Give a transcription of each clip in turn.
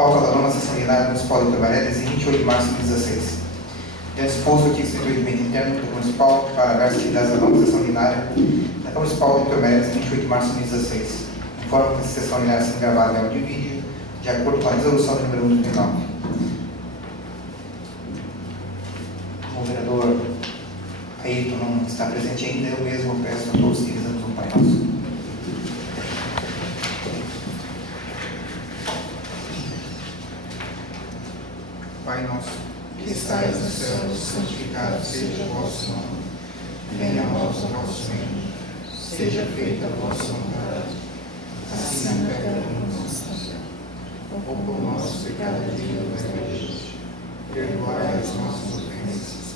Pauta da nona sessão ordinária municipal de Tomaredes, em 28 de março de 2016. É disposto o artigo 188 interno do municipal para as atividades da nona sessão ordinária da Câmara Municipal de Tomaredes, em 28 de março de 2016. Informa que a sessão ordinária será gravada em áudio e vídeo, de acordo com a resolução número 1 de 2009. O vereador Ayrton não está presente ainda, eu mesmo peço a todos que rezamos um Pai Nosso. Pai nosso, que estais no céu, santificado seja o vosso nome. Venha a nós o vosso reino. Seja feita a vossa vontade, assim na terra como no céu. O pão nosso de cada dia nos dai hoje. Perdoai as nossas ofensas,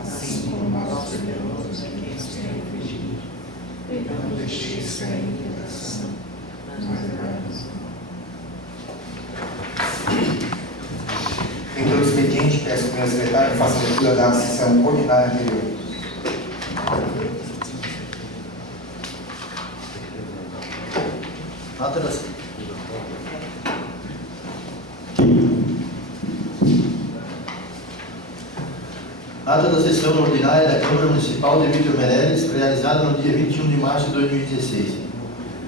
assim como nós perdoamos a quem nos tem ofendido. E não deixeis cair em tentação, mas livrai-nos do mal. Dentro do expediente, peço que o meu secretário faça a leitura da sessão ordinária anterior. Ata da sessão ordinária da Câmara Municipal de Vítor Meireles, realizada no dia 21 de março de 2016.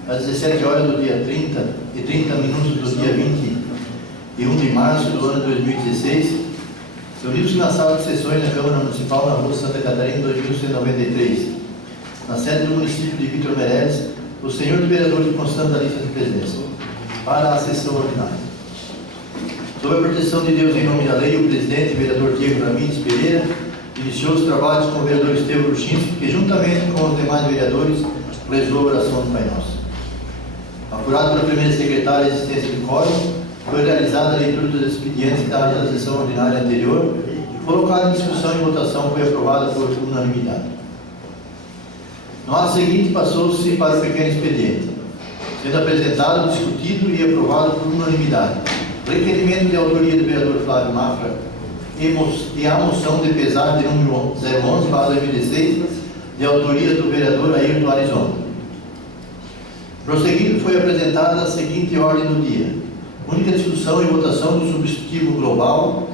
Às 17 horas do dia 30 e 30 minutos do dia 21 de março do ano 2016, reunidos na sala de sessões da Câmara Municipal na Rua Santa Catarina, 2193, na sede do município de Vítor Meireles, o senhor vereador de constante da lista de presença, para a sessão ordinária. Sob a proteção de Deus em nome da lei, o presidente, vereador Diego Ramires Pereira, iniciou os trabalhos com o vereador Estevam Luchinski, que juntamente com os demais vereadores rezou a oração do Pai Nosso. Apurado pela primeira secretária de existência de quórum, foi realizada a leitura dos expedientes da ata da sessão ordinária anterior e colocada em discussão e votação foi aprovada por unanimidade. No ato seguinte, passou-se para o pequeno expediente, sendo apresentado, discutido e aprovado por unanimidade. Requerimento de autoria do vereador Flávio Mafra e a moção de pesar de número 011/2016, de autoria do vereador Ayrton Arizona. Prosseguido, foi apresentada a seguinte ordem do dia: única discussão e votação do substitutivo global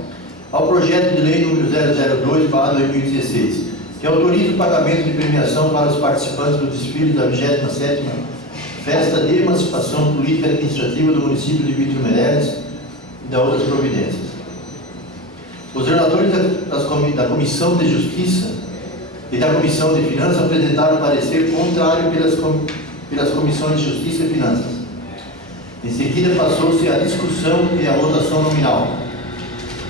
ao projeto de lei número 002/2016, que autoriza o pagamento de premiação para os participantes do desfile da 27ª Festa de Emancipação Política e Administrativa do município de Vítor Meireles e da outras providências. Os relatores da Comissão de Justiça e da Comissão de Finanças apresentaram parecer contrário pelas Comissões de Justiça e Finanças. Em seguida, passou-se a discussão e a votação nominal.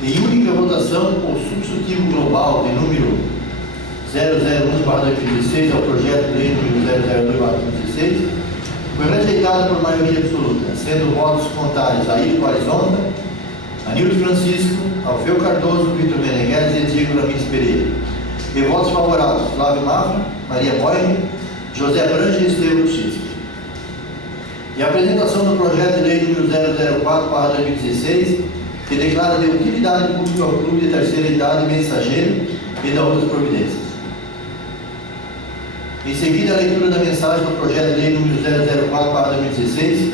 Em única votação, o substitutivo global de número 001/2016 ao projeto de lei número 002/2016 foi rejeitado por maioria absoluta, sendo votos contrários a Ayrton Arizona, Anildo Francisco, Alfeu Cardoso, Vítor Meneghel e Diego Ramires Pereira. E votos favoráveis: Flávio Mafra, Maria Boine, José Brange e Estevam Luchinski. E a apresentação do projeto de lei número 004/2016, que declara de utilidade pública ao Clube de Terceira Idade Mensageiro e da outras providências. Em seguida, a leitura da mensagem do projeto de lei número 004/2016,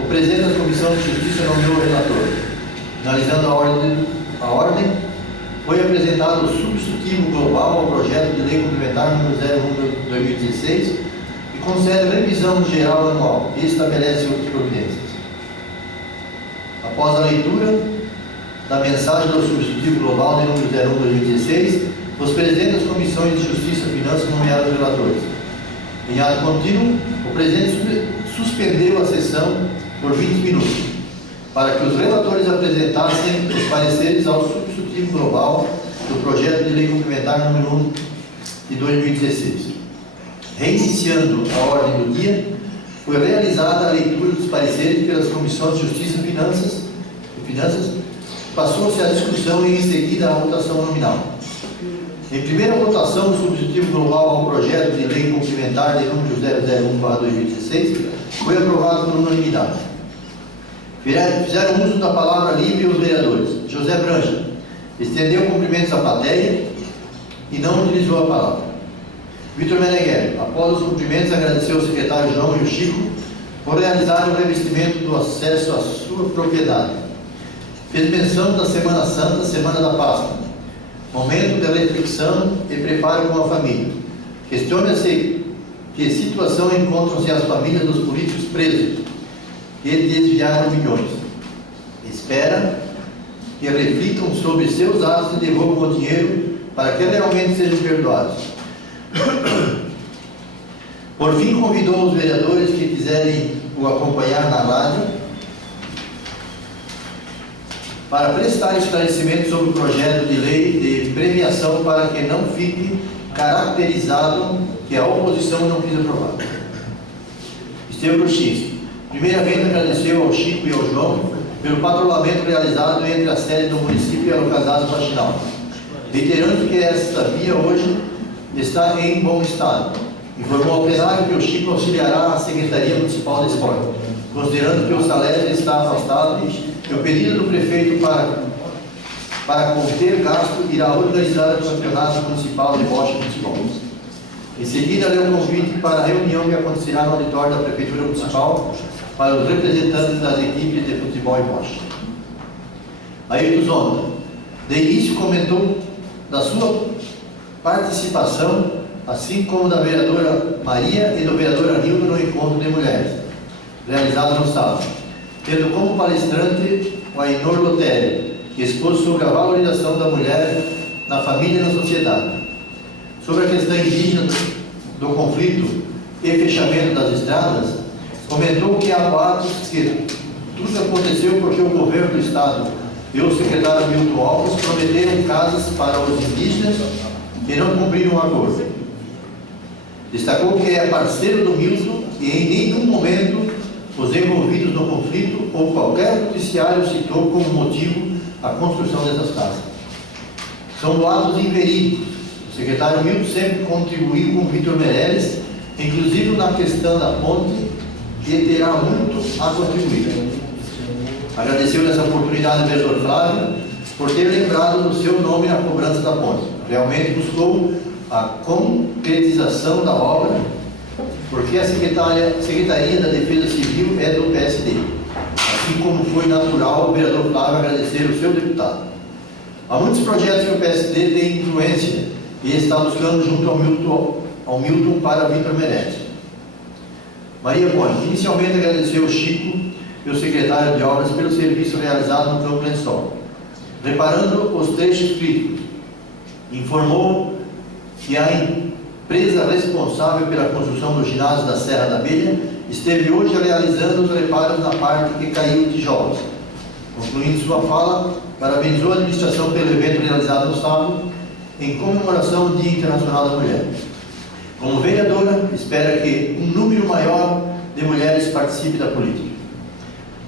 o presidente da Comissão de Justiça nomeou o relator. Analisando a ordem, foi apresentado o substitutivo global ao projeto de lei complementar número 01/2016, que concede revisão geral anual e estabelece outras providências. Após a leitura da mensagem do substitutivo global de número 01/2016, os presidentes das Comissões de Justiça e Finanças nomearam os relatores. Em ato contínuo, o presidente suspendeu a sessão por 20 minutos, para que os relatores apresentassem os pareceres ao substitutivo global do projeto de lei complementar número 1 de 2016. Reiniciando a ordem do dia, foi realizada a leitura dos pareceres pelas Comissões de Justiça e Finanças, passou-se a discussão e em seguida a votação nominal. Em primeira votação, o substitutivo global ao projeto de lei complementar de número 001/2016 foi aprovado por unanimidade. Fizeram uso da palavra livre os vereadores. José Brange estendeu cumprimentos à plateia e não utilizou a palavra. Vítor Meneghel, após os cumprimentos, agradeceu ao secretário João e o Chico por realizar o revestimento do acesso à sua propriedade. Fez menção da Semana Santa, Semana da Páscoa, momento de reflexão e preparo com a família. Questiona-se que situação encontram-se as famílias dos políticos presos que desviaram milhões. Espera que reflitam sobre seus atos e devolvam o dinheiro para que realmente sejam perdoados. Por fim, convidou os vereadores que quiserem o acompanhar na rádio para prestar esclarecimento sobre o projeto de lei de premiação para que não fique caracterizado que a oposição não quis aprovar. Estevam Cruxinski. Primeiramente, agradeceu ao Chico e ao João pelo patrulhamento realizado entre a sede do município e a localidade faxinal, reiterando que esta via hoje está em bom estado. Informou ao plenário que o Chico auxiliará a Secretaria Municipal de Esporte, considerando que o Salésio está afastado e o pedido do prefeito para conter gasto irá organizar o Campeonato Municipal de Bocha de Futebol. Em seguida, leu o convite para a reunião que acontecerá no auditório da Prefeitura Municipal para os representantes das equipes de futebol e bocha. Ayrton Zonda, de início, comentou da sua participação, assim como da vereadora Maria e do vereador Anildo no encontro de mulheres, realizado no sábado, tendo como palestrante o Ainor Lotério, que expôs sobre a valorização da mulher na família e na sociedade. Sobre a questão indígena do conflito e fechamento das estradas, comentou que há boatos que tudo aconteceu porque o governo do Estado e o secretário Milton Alves prometeram casas para os indígenas que não cumpriram o acordo. Destacou que é parceiro do Milton e em nenhum momento os envolvidos no conflito ou qualquer noticiário citou como motivo a construção dessas casas. São boatos inverídicos. O secretário Milton sempre contribuiu com Vitor Meirelles, inclusive na questão da ponte, e terá muito a contribuir. Agradeceu nessa oportunidade ao vereador Flávio por ter lembrado do seu nome na cobrança da ponte. Realmente buscou a concretização da obra, porque a Secretaria da Defesa Civil é do PSD, assim como foi natural o vereador Flávio agradecer o seu deputado. Há muitos projetos que o PSD tem influência e está buscando junto ao Milton para Vitor Meirelles. Maria Boni, inicialmente agradeceu ao Chico e o secretário de obras pelo serviço realizado no Campo Lençol. Reparando os trechos críticos, informou que a empresa responsável pela construção do ginásio da Serra da Abelha esteve hoje realizando os reparos na parte que caiu de tijolos. Concluindo sua fala, parabenizou a administração pelo evento realizado no sábado, em comemoração ao Dia Internacional da Mulher. Como vereadora, espera que um número maior de mulheres participe da política.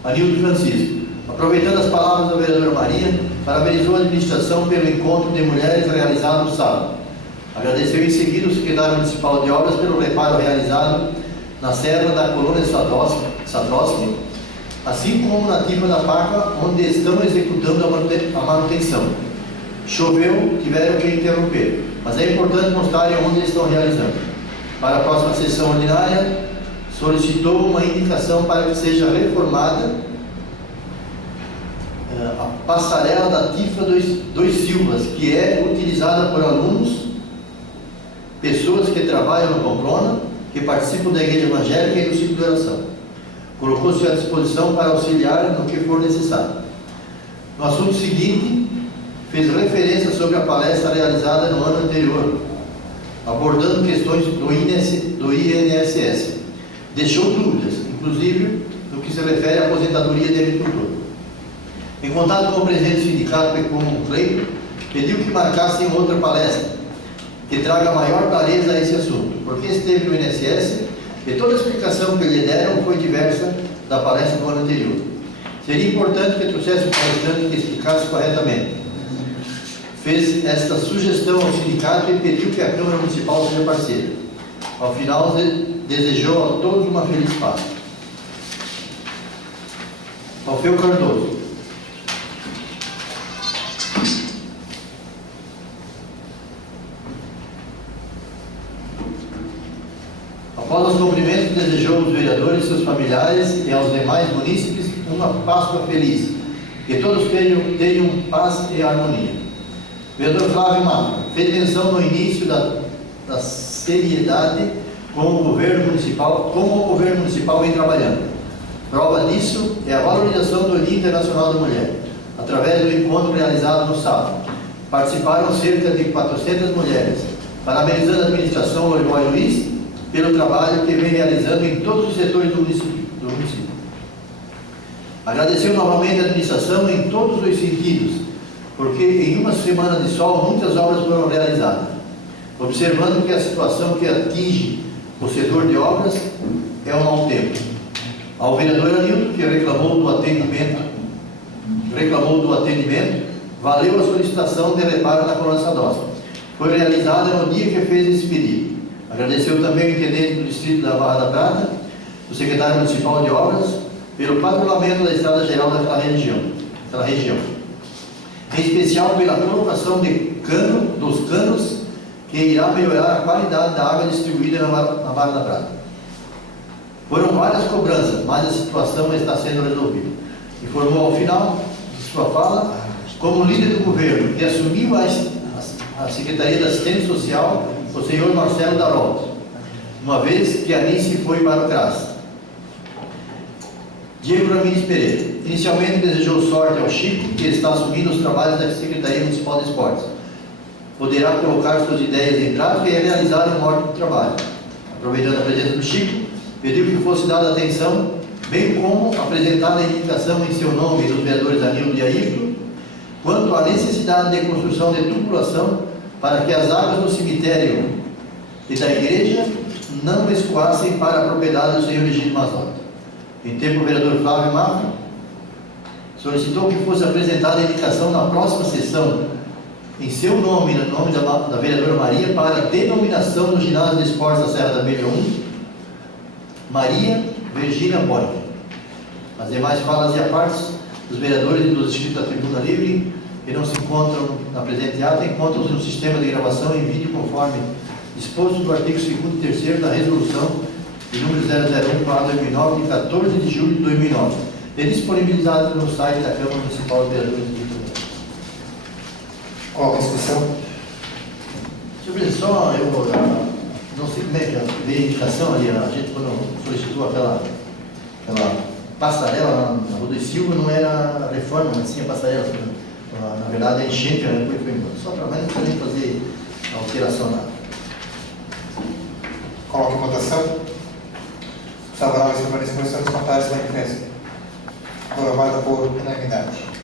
Anildo Francisco, aproveitando as palavras da vereadora Maria, parabenizou a administração pelo encontro de mulheres realizado no sábado. Agradeceu em seguida o secretário municipal de obras pelo reparo realizado na Serra da Colônia Sadrowski, assim como na Tipa da Paca, onde estão executando a manutenção. Choveu, tiveram que interromper, mas é importante mostrarem onde estão realizando. Para a próxima sessão ordinária, solicitou uma indicação para que seja reformada a passarela da Tifa dos Silvas, que é utilizada por alunos, pessoas que trabalham no Pamplona, que participam da Igreja Evangélica e do ciclo de oração. Colocou-se à disposição para auxiliar no que for necessário. No assunto seguinte, fez referência sobre a palestra realizada no ano anterior, abordando questões do INSS. Deixou dúvidas, inclusive no que se refere à aposentadoria de agricultor. Em contato com o presidente do sindicato Pecum Cleito, pediu que marcassem outra palestra, que traga maior clareza a esse assunto, porque esteve no INSS e toda a explicação que lhe deram foi diversa da palestra do ano anterior. Seria importante que trouxesse um palestrante que explicasse corretamente. Fez esta sugestão ao sindicato e pediu que a Câmara Municipal seja parceira. Ao final, desejou a todos uma feliz Páscoa. Alfeu Cardoso. Após os cumprimentos, desejou aos vereadores, seus familiares e aos demais munícipes uma Páscoa feliz, Que todos tenham paz e harmonia. O vereador Flávio Mafra fez menção no início da seriedade como o governo municipal vem trabalhando. Prova disso é a valorização do Dia Internacional da Mulher, através do encontro realizado no sábado. Participaram cerca de 400 mulheres, parabenizando a administração Olivói Luiz pelo trabalho que vem realizando em todos os setores do município. Agradeceu novamente a administração em todos os sentidos, porque em uma semana de sol muitas obras foram realizadas. Observando que a situação que atinge o setor de obras é um mau tempo. Ao vereador Anilton, que reclamou do atendimento, valeu a solicitação de reparo na coluna Sadosca. Foi realizada no dia que fez esse pedido. Agradeceu também o intendente do distrito da Barra da Prata, o secretário municipal de obras, pelo patrulhamento da estrada geral daquela região. Em especial pela colocação dos canos, que irá melhorar a qualidade da água distribuída na Barra da Prata. Foram várias cobranças, mas a situação está sendo resolvida. Informou ao final de sua fala, como líder do governo, que assumiu a Secretaria da Assistência Social, o senhor Marcelo Darolto, uma vez que a Anice foi para o CRAS. Diego Ramírez Pereira. Inicialmente desejou sorte ao Chico, que está assumindo os trabalhos da Secretaria Municipal de Esportes. Poderá colocar suas ideias em prática e realizar um ótimo trabalho. Aproveitando a presença do Chico, pediu que fosse dada atenção, bem como apresentar a indicação em seu nome dos vereadores Anildo e Ayrton, quanto à necessidade de construção de tubulação para que as águas do cemitério e da igreja não escoassem para a propriedade do senhor Egídio Mazzotti. Em tempo, o vereador Flávio Mafra solicitou que fosse apresentada a indicação na próxima sessão, em seu nome, no nome da vereadora Maria, para a denominação do ginásio de esportes da Serra da Abelha 1, Maria Virgínia Boy. As demais falas e apartes dos vereadores e dos inscritos da Tribuna Livre, que não se encontram na presente ata, encontram-se no sistema de gravação em vídeo conforme disposto do artigo 2º e 3º da resolução de número 001/2009, de 14 de julho de 2009, e disponibilizado no site da Câmara Municipal de Vereadores de Vitória. Qual a discussão? Senhor presidente, só eu não sei como é que veio a indicação ali, a gente quando solicitou aquela passarela na Rua do Silva, não era reforma, mas tinha passarela, na verdade a enchente, depois foi embora. Só para mais não nem fazer alteração nada. Coloque em votação. Os favoráveis permaneçam com os comentários da imprensa. Aprovada por unanimidade.